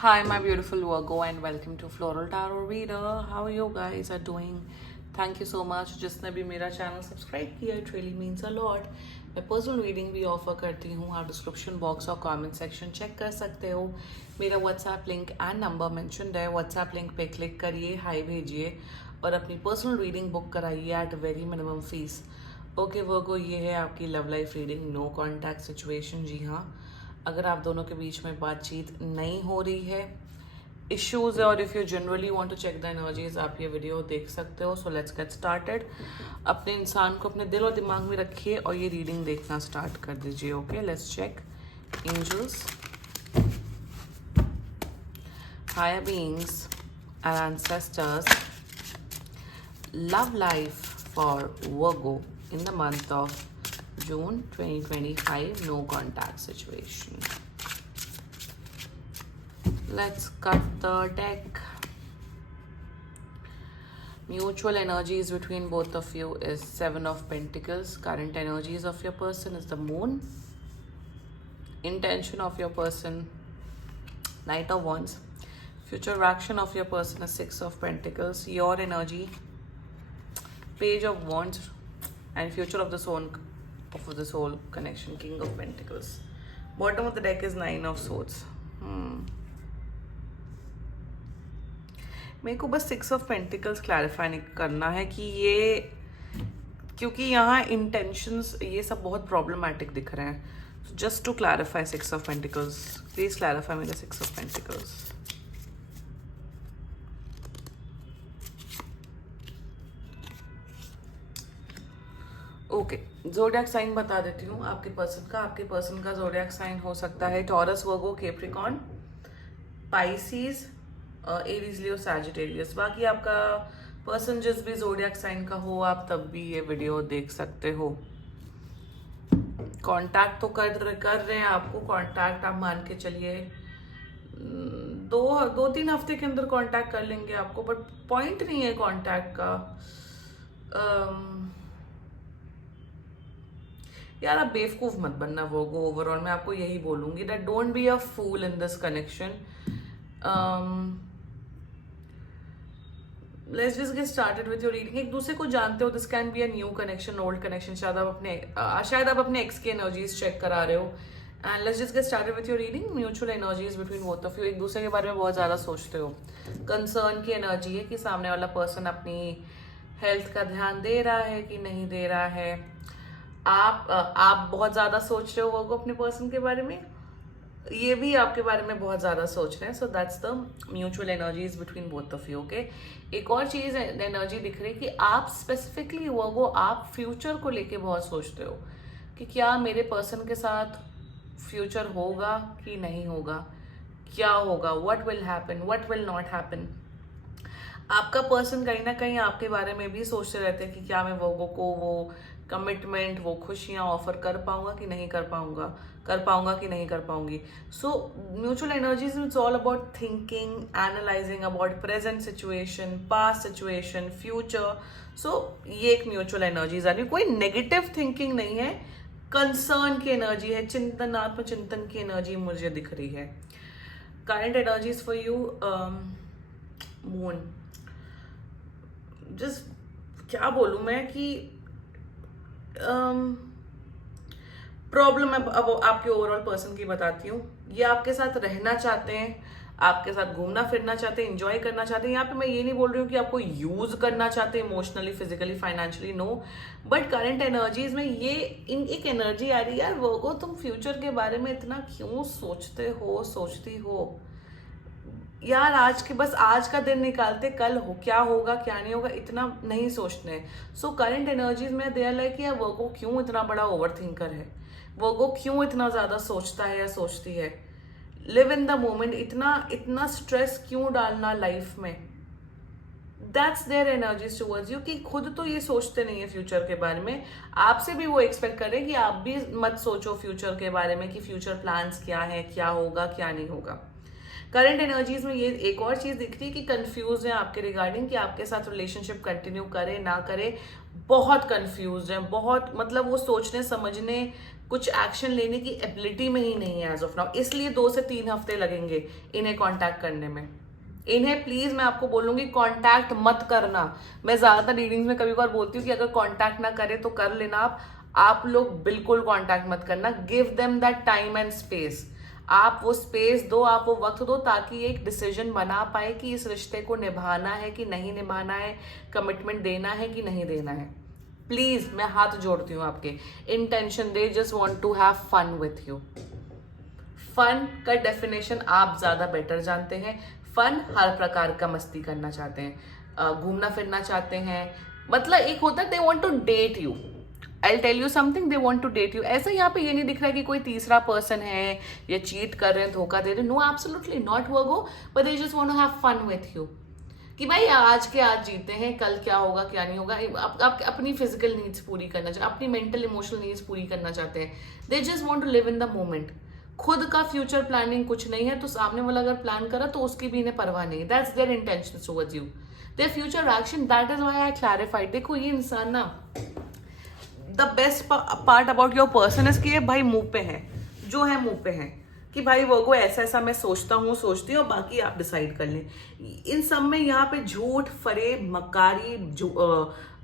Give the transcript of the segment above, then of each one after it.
Hi, my beautiful Virgo, and welcome to Floral Tarot Reader. How you guys are doing? Thank you so much. जिसने भी मेरा channel subscribe किया, it really means a lot. मैं personal reading भी offer करती हूँ. आप description box और कमेंट सेक्शन चेक कर सकते हो. मेरा WhatsApp link and number mentioned है. व्हाट्सएप लिंक पे क्लिक करिए, हाई भेजिए और अपनी पर्सनल रीडिंग बुक कराइए at very minimum fees. Okay Virgo, ये है आपकी love life reading. No contact situation. जी हाँ, अगर आप दोनों के बीच में बातचीत नहीं हो रही है, इश्यूज है, और if you generally want to check the energies, आप ये वीडियो देख सकते हो. So let's get started. अपने इंसान को अपने दिल और दिमाग में रखिए और ये रीडिंग देखना स्टार्ट कर दीजिए. Okay, let's check. Angels, higher beings and ancestors, love life for Virgo in the month of June 2025, no contact situation. Let's cut the deck. Mutual energies between both of you is Seven of Pentacles. Current energies of your person is the Moon. Intention of your person, Knight of Wands. Future action of your person is Six of Pentacles. Your energy, Page of Wands, and future of the soul connection, King of Pentacles. Bottom of the deck is Nine of Swords. मेरे को बस six of pentacles clarify नहीं करना है कि ये, क्योंकि यहाँ इंटेंशंस ये सब बहुत प्रॉब्लमैटिक दिख रहे हैं. Just to clarify six of pentacles, please clarify मेरे six of pentacles. Okay, zodiac sign बता देती हूँ आपके पर्सन का जोडियाक साइन हो सकता है टॉरस, वर्गो, कैप्रिकॉर्न, पाइसीज, एरीज, लियो, सैजिटेरियस. बाकी आपका पर्सन जिस भी जोडियाक साइन का हो, आप तब भी ये वीडियो देख सकते हो. कांटेक्ट तो कर रहे हैं आपको. कांटेक्ट आप मान के चलिए दो तीन हफ्ते के अंदर कांटेक्ट कर लेंगे आपको, बट पॉइंट नहीं है कांटेक्ट का. यार, आप बेवकूफ मत बनना वोगो. ओवरऑल मैं आपको यही बोलूंगी that don't be a fool in this connection. Let's just get started with your reading. एक दूसरे को जानते हो. This can be a new connection, old connection. शायद आप अपने एक्स की एनर्जीज चेक करा रहे हो. And let's just get started with your reading. Mutual energies between both of you. एक दूसरे के बारे में बहुत ज्यादा सोचते हो. कंसर्न की एनर्जी है कि सामने वाला पर्सन अपनी हेल्थ का ध्यान दे रहा है कि नहीं दे रहा है. आप बहुत ज्यादा सोच रहे हो वो अपने पर्सन के बारे में. ये भी आपके बारे में बहुत ज्यादा सोच रहे हैं. So that's the mutual energies between both of you. Okay, एक और चीज एनर्जी दिख रही है कि आप स्पेसिफिकली वो आप फ्यूचर को लेके बहुत सोचते हो कि क्या मेरे पर्सन के साथ फ्यूचर होगा कि नहीं होगा, क्या होगा, what will happen, what will not happen. आपका पर्सन कहीं ना कहीं आपके बारे में भी सोचते रहते हैं कि क्या मैं वो को वो कमिटमेंट, वो खुशियां ऑफर कर पाऊंगा कि नहीं कर पाऊंगा कि नहीं कर पाऊंगी. So mutual energies it's all about thinking, analysing about present situation, past situation, future. So ये एक म्यूचुअल एनर्जीज आ रही है. कोई नेगेटिव थिंकिंग नहीं है, कंसर्न की एनर्जी है, चिंतनात्मक चिंतन की एनर्जी मुझे दिख रही है. Current energies for you, moon. Just क्या बोलूं मैं कि प्रॉब्लम अब आपके ओवरऑल पर्सन की बताती हूँ. ये आपके साथ रहना चाहते हैं, आपके साथ घूमना फिरना चाहते हैं, एंजॉय करना चाहते हैं. यहाँ पे मैं ये नहीं बोल रही हूँ कि आपको यूज करना चाहते हैं emotionally, physically, financially, no. But current energies में ये एक एनर्जी आ रही है, यार वो तुम फ्यूचर के बारे में इतना क्यों सोचती हो यार. आज का दिन निकालते, कल क्या होगा क्या नहीं होगा इतना नहीं सोचते हैं. सो करंट एनर्जीज में दे आर लाइक यार वो क्यों इतना बड़ा ओवर थिंकर है, वो क्यों इतना ज्यादा सोचता है या सोचती है. Live in the moment. इतना स्ट्रेस क्यों डालना लाइफ में. That's their energies towards you कि खुद तो ये सोचते नहीं है फ्यूचर के बारे में. आपसे भी वो एक्सपेक्ट कर रहे हैं कि आप भी मत सोचो फ्यूचर के बारे में कि फ्यूचर प्लान्स क्या है, क्या होगा क्या नहीं होगा. करंट एनर्जीज में ये एक और चीज दिख रही है कि कंफ्यूज है आपके रिगार्डिंग कि आपके साथ रिलेशनशिप कंटिन्यू करे ना करे, बहुत कंफ्यूज है, बहुत मतलब वो सोचने समझने कुछ एक्शन लेने की एबिलिटी में ही नहीं है एज ऑफ नाउ, इसलिए 2 से 3 हफ्ते लगेंगे इन्हें कांटेक्ट करने में। इन्हें प्लीज मैं आपको बोलूंगी कांटेक्ट मत करना। मैं ज्यादातर रीडिंग्स में कभी बार बोलती हूँ कि अगर कांटेक्ट ना करे तो कर लेना, आप लोग बिल्कुल कांटेक्ट मत करना। Give them that time and space, आप वो स्पेस दो, आप वो वक्त दो, ताकि एक डिसीजन बना पाए कि इस रिश्ते को निभाना है कि नहीं निभाना है, कमिटमेंट देना है कि नहीं देना है। प्लीज मैं हाथ जोड़ती हूँ आपके, intention they just want to have fun with you. Fun का डेफिनेशन आप ज्यादा बेटर जानते हैं। फन हर प्रकार का मस्ती करना चाहते हैं, घूमना फिरना चाहते हैं, मतलब एक होता है they want to date you. I tell you something, they want to date you. ऐसा यहाँ पे ये नहीं दिख रहा है कि कोई तीसरा पर्सन है या चीट कर रहे हैं, धोखा दे रहे हैं, no absolutely not Virgo, but they just want to have fun with you कि भाई आज के आज जीते हैं, कल क्या होगा क्या नहीं होगा। आप अपनी फिजिकल नीड्स पूरी करना चाहते हैं, अपनी मेंटल इमोशनल नीड्स पूरी करना चाहते हैं। They just want to live in the moment. खुद का फ्यूचर प्लानिंग कुछ नहीं है, तो सामने वाला अगर प्लान करा तो उसकी भी इन्हें परवाह नहीं है। That's there intention towards you, their future action, that is why I clarified. देखो ये इंसान ना, the best part about your person is कि ये भाई मुंह पे है, जो है मुंह पे है कि भाई वो ऐसा ऐसा मैं सोचता हूँ सोचती हूँ, बाकी आप डिसाइड कर लें। इन सब में यहाँ पे झूठ, फरेब, मक्कारी,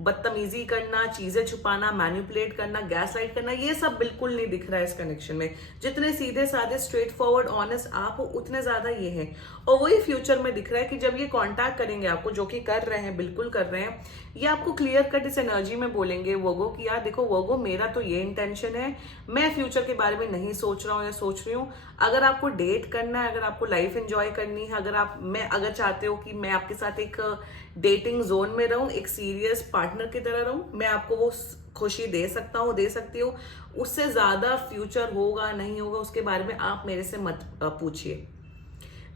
बदतमीजी करना, चीजें छुपाना, मैनिपुलेट करना, गैसलाइट करना, ये सब बिल्कुल नहीं दिख रहा है इस कनेक्शन में। जितने सीधे साधे स्ट्रेट फॉरवर्ड ऑनेस्ट आप हो, उतने ज्यादा ये है। और वही फ्यूचर में दिख रहा है कि जब ये कांटेक्ट करेंगे आपको, जो कि कर रहे हैं, बिल्कुल कर रहे हैं, ये आपको क्लियर कट इस एनर्जी में बोलेंगे वोगो कि यार देखो वोगो, मेरा तो ये इंटेंशन है, मैं फ्यूचर के बारे में नहीं सोच रहा हूँ या सोच रही हूँ। अगर आपको डेट करना है, अगर आपको लाइफ एंजॉय करनी है, अगर चाहते हो कि मैं आपके साथ एक डेटिंग जोन में रहूं, एक सीरियस पार्टनर की तरह रहूं, मैं आपको वो खुशी दे सकता हूँ, दे सकती हूँ। उससे ज्यादा फ्यूचर होगा नहीं होगा उसके बारे में आप मेरे से मत पूछिए।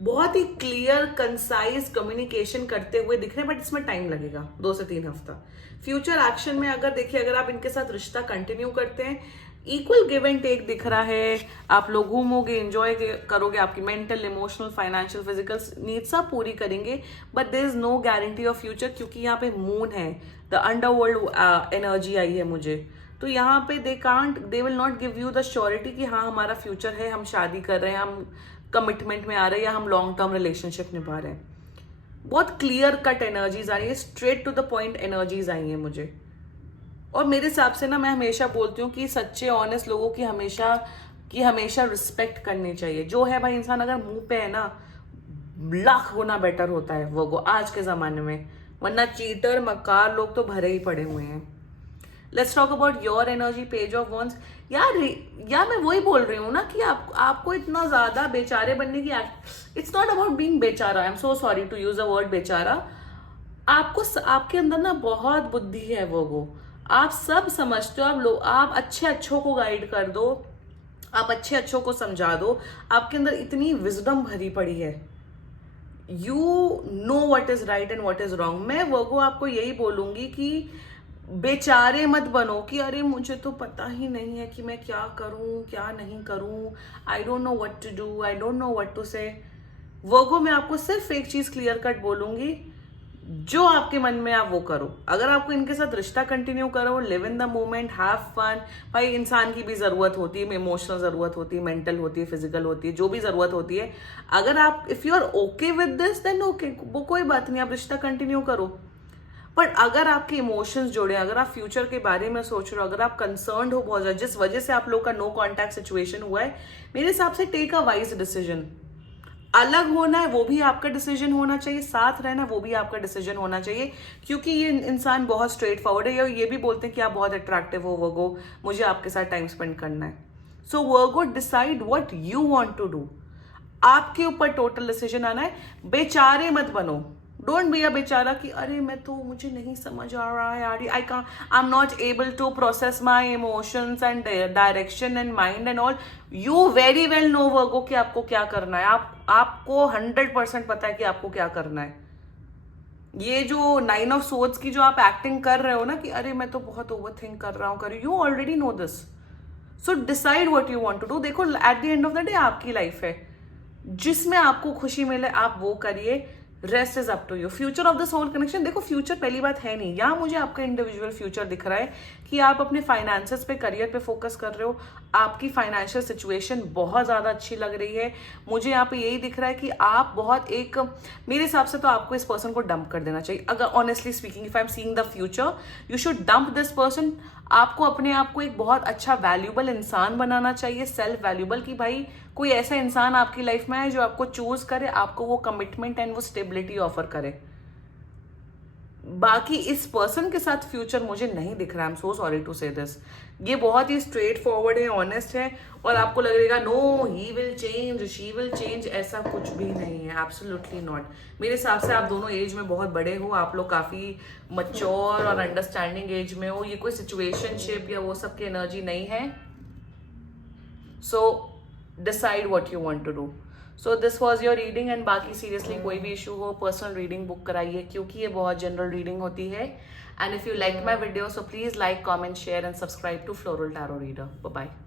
बहुत ही क्लियर कंसाइज कम्युनिकेशन करते हुए दिख रहे हैं, बट इसमें टाइम लगेगा 2 से 3 हफ्ता। फ्यूचर एक्शन में अगर देखिए, अगर आप इनके साथ रिश्ता कंटिन्यू करते हैं, इक्वल गिव एंड टेक दिख रहा है। आप लोग घूमोगे, एंजॉय करोगे, आपकी mental, emotional, financial, physical needs आप पूरी करेंगे, but there is no guarantee of future, क्योंकि यहाँ पे मून है, द अंडरवर्ल्ड एनर्जी आई है मुझे। तो यहाँ पे they will not give you the surety कि हाँ हमारा फ्यूचर है, हम शादी कर रहे हैं, हम कमिटमेंट में आ रहे हैं, या हम लॉन्ग टर्म रिलेशनशिप निभा रहे हैं। बहुत क्लियर कट एनर्जीज आ रही है, straight to the point energies आई है मुझे। और मेरे हिसाब से ना, मैं हमेशा बोलती हूँ कि सच्चे ऑनेस्ट लोगों की हमेशा रिस्पेक्ट करनी चाहिए। जो है भाई इंसान अगर मुंह पे है ना, लाख गुना बेटर होता है वो आज के जमाने में, वरना चीटर मक्कार लोग तो भरे ही पड़े हुए हैं। Let's talk about your energy, page of wands. यार मैं वही बोल रही हूँ ना कि आपको इतना ज्यादा बेचारे बनने की, इट्स नॉट अबाउट बीइंग बेचारा, I am so sorry to use a word बेचारा। आपके अंदर ना बहुत बुद्धि है वो आप सब समझते हो, आप अच्छे अच्छों को गाइड कर दो, आप अच्छे अच्छों को समझा दो, आपके अंदर इतनी विजडम भरी पड़ी है। You know what is right and what is wrong. मैं वो आपको यही बोलूंगी कि बेचारे मत बनो कि अरे मुझे तो पता ही नहीं है कि मैं क्या करूं क्या नहीं करूं, I don't know what to do, I don't know what to say. वो मैं आपको सिर्फ एक चीज क्लियर कट बोलूंगी, जो आपके मन में आप वो करो। अगर आपको इनके साथ रिश्ता कंटिन्यू करो, live in the moment, have fun. भाई इंसान की भी जरूरत होती है, इमोशनल जरूरत होती है, मेंटल होती है, फिजिकल होती है, जो भी जरूरत होती है। अगर आप if you are okay with this then okay, वो कोई बात नहीं, आप रिश्ता कंटिन्यू करो। बट अगर आपके इमोशंस जुड़े, अगर आप फ्यूचर के बारे में सोच रहे हो, अगर आप कंसर्न हो बहुत ज्यादा, जिस वजह से आप लोग का नो कॉन्टैक्ट सिचुएशन हुआ है, मेरे हिसाब से टेक अ वाइज डिसीजन। अलग होना है वो भी आपका डिसीजन होना चाहिए, साथ रहना वो भी आपका डिसीजन होना चाहिए, क्योंकि ये इंसान बहुत स्ट्रेट फॉरवर्ड है। ये भी बोलते हैं कि आप बहुत अट्रैक्टिव हो वर्गो, मुझे आपके साथ टाइम स्पेंड करना है। So Virgo decide what you want to do, आपके ऊपर टोटल डिसीजन आना है। बेचारे मत बनो, डोंट बी अ बेचारा कि अरे मुझे नहीं समझ आ रहा है यार, I am not able to process my emotions and direction and mind and all. You very well no वर्गो कि आपको क्या करना है। आपको 100% पता है कि आपको क्या करना है। ये जो 9 ऑफ सोर्ड्स की जो आप एक्टिंग कर रहे हो ना कि अरे मैं तो बहुत ओवर थिंक कर रहा हूँ, you already know this. So decide what you want to do. देखो at the end of the day आपकी लाइफ है, जिसमें आपको खुशी मिले आप वो करिए, rest is up to you. Future of the soul connection, देखो फ्यूचर पहली बात है नहीं, यहाँ मुझे आपका इंडिविजुअल फ्यूचर दिख रहा है कि आप अपने फाइनेंसेस पे, करियर पे फोकस कर रहे हो, आपकी फाइनेंशियल सिचुएशन बहुत ज़्यादा अच्छी लग रही है। मुझे यहाँ पे यही दिख रहा है कि आप बहुत एक, मेरे हिसाब से तो आपको इस पर्सन को डंप कर देना चाहिए। अगर honestly speaking, if I am seeing the future, you should dump this person. आपको अपने आप को एक बहुत अच्छा वैल्यूबल इंसान बनाना चाहिए, सेल्फ वैल्यूबल, कि भाई कोई ऐसा इंसान आपकी लाइफ में है जो आपको चूज करे, आपको वो कमिटमेंट एंड वो स्टेबिलिटी ऑफर करे। बाकी इस पर्सन के साथ फ्यूचर मुझे नहीं दिख रहा। I am so sorry to say this. ये बहुत ही स्ट्रेट फॉरवर्ड है, ऑनेस्ट है, और आपको लगेगा no he will change, she will change, ऐसा कुछ भी नहीं है, एब्सोल्युटली नॉट। मेरे हिसाब से आप दोनों एज में बहुत बड़े हो, आप लोग काफी मच्योर और अंडरस्टैंडिंग एज में हो। ये कोई सिचुएशनशिप या वो सब की एनर्जी नहीं है। So decide what you want to do. So this was your reading, and बाकी सीरियसली कोई भी इशू हो, पर्सनल रीडिंग बुक कराइए, क्योंकि ये बहुत जनरल रीडिंग होती है। And if you like my video, so please like, comment, share and subscribe to Floral Tarot Reader. Bye bye.